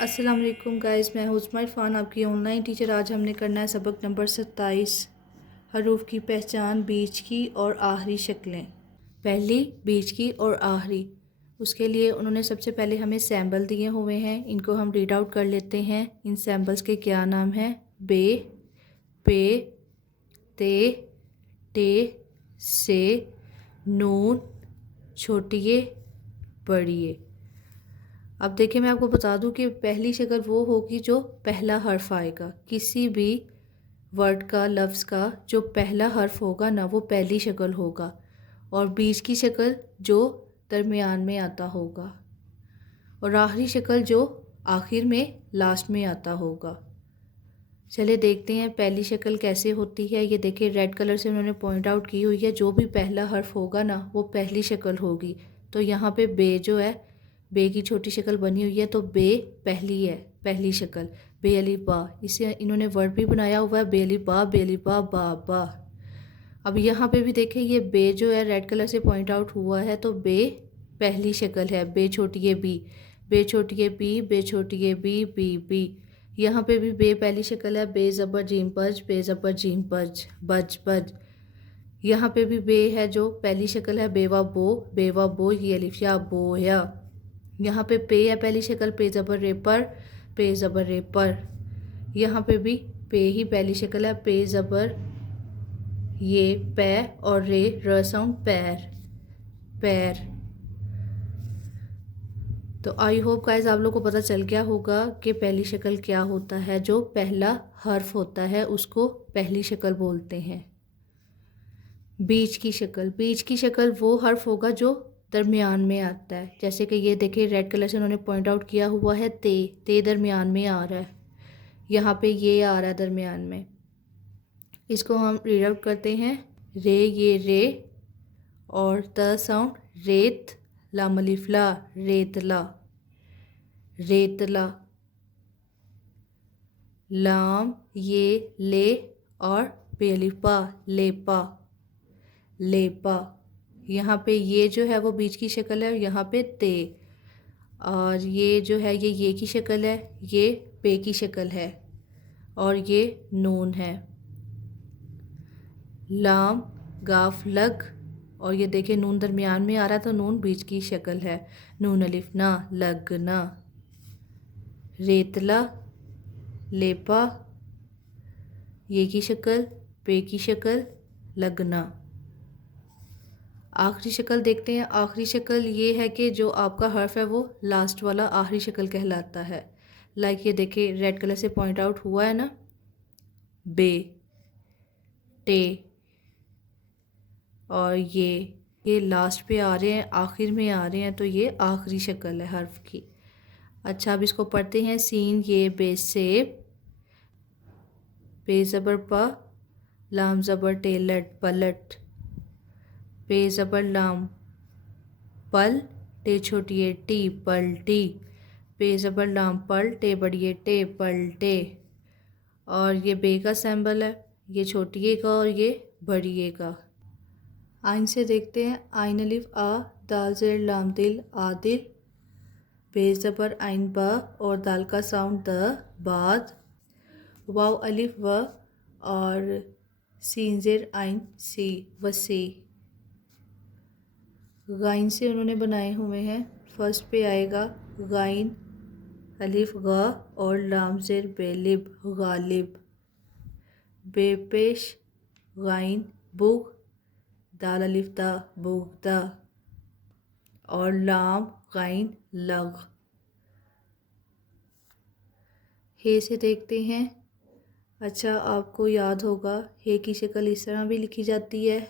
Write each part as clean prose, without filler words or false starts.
अस्सलाम वालेकुम गाइस, मैं हूँ उस्मा इरफान, आपकी ऑनलाइन टीचर। आज हमने करना है सबक नंबर 27, हरूफ की पहचान, बीच की और आखिरी शक्लें। पहली, बीच की और आखिरी। उसके लिए उन्होंने सबसे पहले हमें सैम्बल दिए हुए हैं, इनको हम रीड आउट कर लेते हैं। इन सैम्बल्स के क्या नाम हैं? बे, पे, ते, टे, से, नून, छोटिए, बड़िए। अब देखिए, मैं आपको बता दूं कि पहली शक्ल वो होगी जो पहला हर्फ आएगा। किसी भी वर्ड का, लफ्ज़ का जो पहला हर्फ होगा ना, वो पहली शक्ल होगा। और बीच की शक्ल जो दरमियान में आता होगा, और आखिरी शक्ल जो आखिर में, लास्ट में आता होगा। चलिए देखते हैं पहली शक्ल कैसे होती है। ये देखिए, रेड कलर से उन्होंने पॉइंट आउट की हुई है, जो भी पहला हर्फ होगा ना, वो पहली शक्ल होगी। तो यहाँ पे बे जो है, बे की छोटी शक्ल बनी हुई है, तो बे पहली है, पहली शक्ल। बे अलिफ बा, इसे इन्होंने वर्ड भी बनाया हुआ है, बे अलिफ बा, बे अलिफ बा, बा बा। अब यहाँ पे भी देखें, ये बे जो है रेड कलर से पॉइंट आउट हुआ है, तो बे पहली शक्ल है। बे छोटी है बी, बे छोटी है बी, बे छोटी है बी, बी बी। यहाँ पे भी बे पहली शक्ल है। बे ज़बर जीम बज, बे ज़बर जीम बज, बज बज। यहाँ पे भी बे है जो पहली शक्ल है। बेवा बो, बेवा बो, ये अलिफ या बो या। यहाँ पे पे है पहली शक्ल। पे ज़बर रे पर, पे ज़बर रे पर। यहाँ पे भी पे ही पहली शक्ल है। पे ज़बर ये, पै और रे, र साउंड, पैर, पैर। तो आई होप गाइस आप लोग को पता चल गया होगा कि पहली शक्ल क्या होता है। जो पहला हर्फ होता है उसको पहली शक्ल बोलते हैं। बीच की शक्ल, बीच की शक्ल वो हर्फ होगा जो दरमियान में आता है। जैसे कि ये देखिए, रेड कलर से उन्होंने पॉइंट आउट किया हुआ है, ते, ते दरमियान में आ रहा है। यहाँ पे ये आ रहा है दरमियान में। इसको हम रीड आउट करते हैं। रे, ये रे, और त साउंड, रेत, लाम अलिफ ला, रेतला, रेतला। लाम, ये ले, और पे अलिफ पा, लेपा, लेपा। यहाँ पे ये जो है वो बीच की शक्ल है, और यहाँ पे ते। और ये जो है ये की शक्ल है, ये पे की शक्ल है, और ये नून है। लाम, गाफ, लग, और ये देखिए नून दरमियान में आ रहा है, तो नून बीच की शक्ल है। नून अलिफ ना, लगना। रेतला, लेपा, ये की शक्ल, पे की शक्ल, लगना। आखिरी शक्ल देखते हैं। आखिरी शक्ल ये है कि जो आपका हर्फ है वो लास्ट वाला आखिरी शक्ल कहलाता है। लाइक ये देखिए, रेड कलर से पॉइंट आउट हुआ है ना, बे, टे, और ये लास्ट पे आ रहे हैं, आखिर में आ रहे हैं, तो ये आखिरी शक्ल है हर्फ की। अच्छा, अब इसको पढ़ते हैं। सीन, ये बे सेब, पे ज़बर प, लाम ज़बर टेलट, पलट। पे ज़बर लाम, पल, टे छोटी है टी, पलटी। पे ज़बर लाम पल, टे बड़ी है टे, पलटे। और ये बे का सैम्बल है, ये छोटी ए का और ये बड़ी ए का। आइन से देखते हैं। आइन अलिफ आ, दाल ज़ेर लाम दिल, आदिल। बे ज़बर आइन ब, और दाल का साउंड द, बाद। वाव अलिफ व, और सीन ज़ेर आइन सी, वसी। गाइन से उन्होंने बनाए हुए हैं। फर्स्ट पे आएगा गाइन अलिफ गा, और लाम ज़ेर बेलिब, गालिब। बेपेश गाइन बुग, दाल अलिफ दा, बुगदा, और लाम गाइन लग। हे से देखते हैं। अच्छा, आपको याद होगा हे की शक्ल इस तरह भी लिखी जाती है,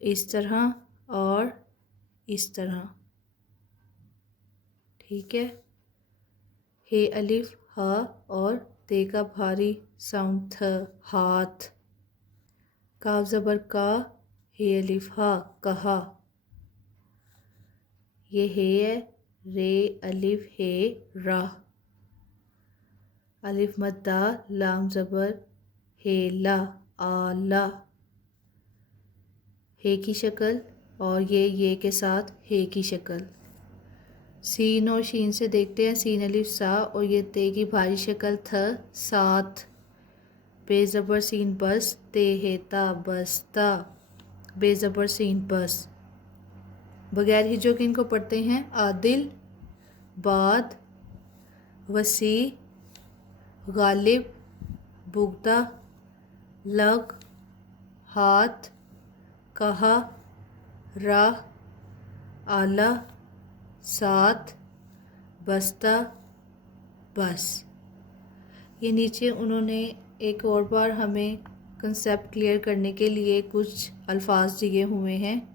इस तरह और इस तरह। ठीक है। हे अलिफ हा, और ते का भारी साउंड थ, हाथ। काफ ज़बर का, हे अलिफ हा, कहा। ये हे है। रे अलिफ हे, राह। अलिफ मद्दा, लाम ज़बर हे ला, आला। हे की शक्ल, और ये के साथ हे की शक्ल। सीन और शीन से देखते हैं। सीन अलिफ सा और ये ते की भारी शक्ल थ साथ। बेज़बर सीन बस ते हेता बस्ता। बेज़बर सीन बस। बगैर हिज्जों के इनको पढ़ते हैं। आदिल, बाद, वसी, गालिब, बुगदा, लग, हाथ, कहा, राह, आला, साथ, बस्ता, बस। ये नीचे उन्होंने एक और बार हमें कंसेप्ट क्लियर करने के लिए कुछ अल्फाज दिए हुए हैं,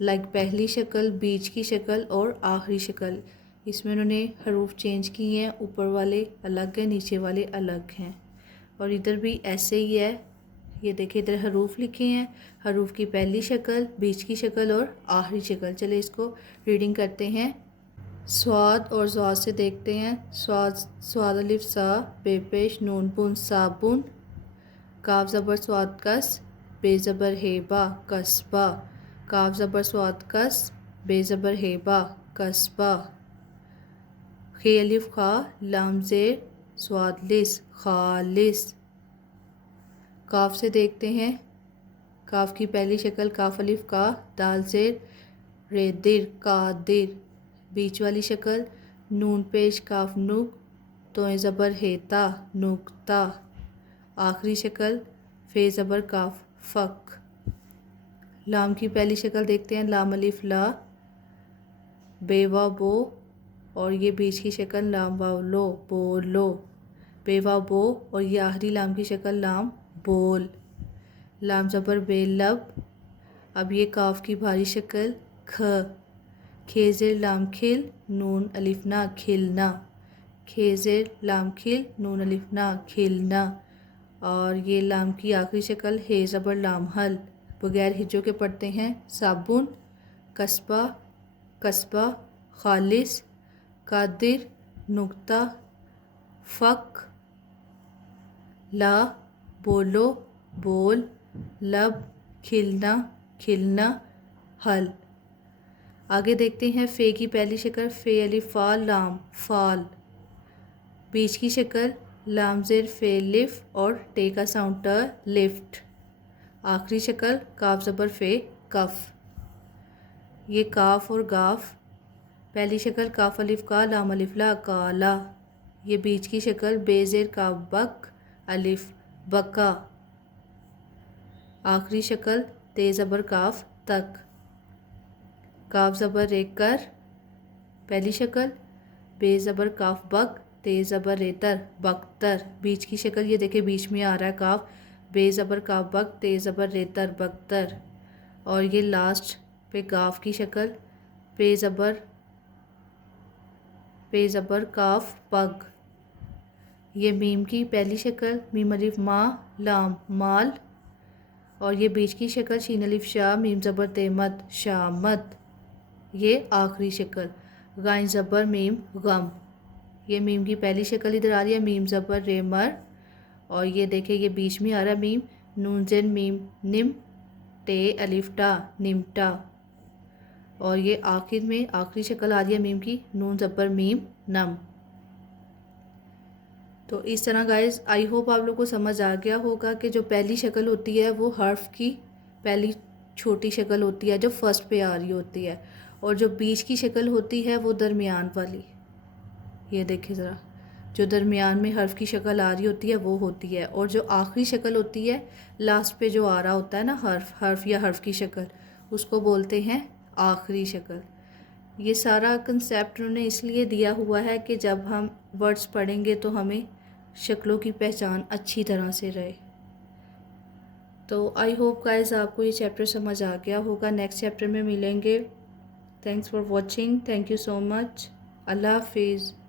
लाइक पहली शक्ल, बीच की शक्ल और आखिरी शक्ल। इसमें उन्होंने हरूफ चेंज किए हैं, ऊपर वाले अलग हैं, नीचे वाले अलग हैं। और इधर भी ऐसे ही है। ये देखिए इधर हरूफ लिखे हैं, हरूफ की पहली शक्ल, बीच की शक्ल और आखिरी शक्ल। चलिए इसको रीडिंग करते हैं। स्वाद और ज़ाद से देखते हैं। स्वाद, स्वाद अलिफ सा, बेपेश नून पुन साबुन। काफ ज़बर स्वाद कस, बेज़बर हेबा कस्बा। काफ ज़बर स्वाद कस, बेज़बर हेबा कस्बा। खे अलिफ खा, लाम ज़ेर स्वाद लिस खालिस। काफ से देखते हैं। काफ की पहली शक्ल काफ अलिफ का, दाल ज़ेर रेदिर कादिर। बीच वाली शक्ल नून पेश काफ नुक, तो ज़बर हेता नुकता। आखिरी शक्ल फे ज़बर काफ फ़क। लाम की पहली शक्ल देखते हैं। लाम अलिफ ला, बेवा बो, और ये बीच की शक्ल लाम वाव लो बोलो। बेवा बो, और ये आखिरी लाम की शक्ल लाम बोल। लाम ज़बर बे लब। अब ये काफ की भारी शक्ल ख। खेज़ेर लाम खिल, नून अलिफना खिलना। खेज़ेर लाम खिल, नून अलिफना खिलना। और ये लाम की आखिरी शक्ल हे ज़बर लाम हल। बगैर हिज्जों के पढ़ते हैं। साबुन, कस्बा, कस्बा, खालिस, कादिर, नुक्ता, फ़क, ला, बोलो, बोल, लब, खिलना, खिलना, हल। आगे देखते हैं। फ़े की पहली शक्ल फ़े अलिफ फ़ा लाम फ़ाल। बीच की शक्ल लाम ज़ेर फ़े लिफ और टे का साउंड ट लिफ्ट। आखिरी शक्ल काफ ज़बर फ़े कफ। ये काफ और गाफ। पहली शक्ल काफ अलिफ का, लाम अलिफ ला काला। ये बीच की शक्ल बे ज़ेर काफ बक अलिफ बका। आखिरी शक्ल ते ज़बर काफ तक। काफ ज़बर रे कर। पहली शक्ल बे ज़बर काफ बक, ते ज़बर रेतर बख्तर। बीच की शक्ल ये देखिए बीच में आ रहा है काफ, बे ज़बर काफ बक, ते ज़बर रेतर बख्तर। और ये लास्ट पे काफ की शक्ल पे ज़बर काफ पग। ये मीम की पहली शक्ल मीम अलिफ मा लाम माल। और ये बीच की शक्ल शीन अलिफ शाह, मीम ज़बर तेमत शामत। ये आखिरी शक्ल गाइन ज़बर मीम गम। ये मीम की पहली शक्ल इधर आ रही है, मीम ज़बर रेमर। और ये देखिए ये बीच में आ रहा है मीम नून ज़ेन मीम निम, टे अलिफ टा निमटा। और ये आखिर में आखिरी शक्ल आ रही है मीम की नून ज़बर मीम नम। तो इस तरह गाइस आई होप आप लोग को समझ आ गया होगा कि जो पहली शक्ल होती है वो हर्फ की पहली छोटी शक्ल होती है जो फर्स्ट पे आ रही होती है, और जो बीच की शक्ल होती है वो दरमियान वाली। ये देखिए ज़रा, जो दरमियान में हर्फ की शक्ल आ रही होती है वो होती है, और जो आखिरी शक्ल होती है लास्ट पे जो आ रहा होता है ना हर्फ या हर्फ की शक्ल, उसको बोलते हैं आखिरी शक्ल। ये सारा कंसेप्ट उन्होंने इसलिए दिया हुआ है कि जब हम वर्ड्स पढ़ेंगे तो हमें शक्लों की पहचान अच्छी तरह से रहे। तो आई होप गाइस आपको ये चैप्टर समझ आ गया होगा। नेक्स्ट चैप्टर में मिलेंगे। Thanks for watching. Thank you so much. अल्लाह हाफिज़।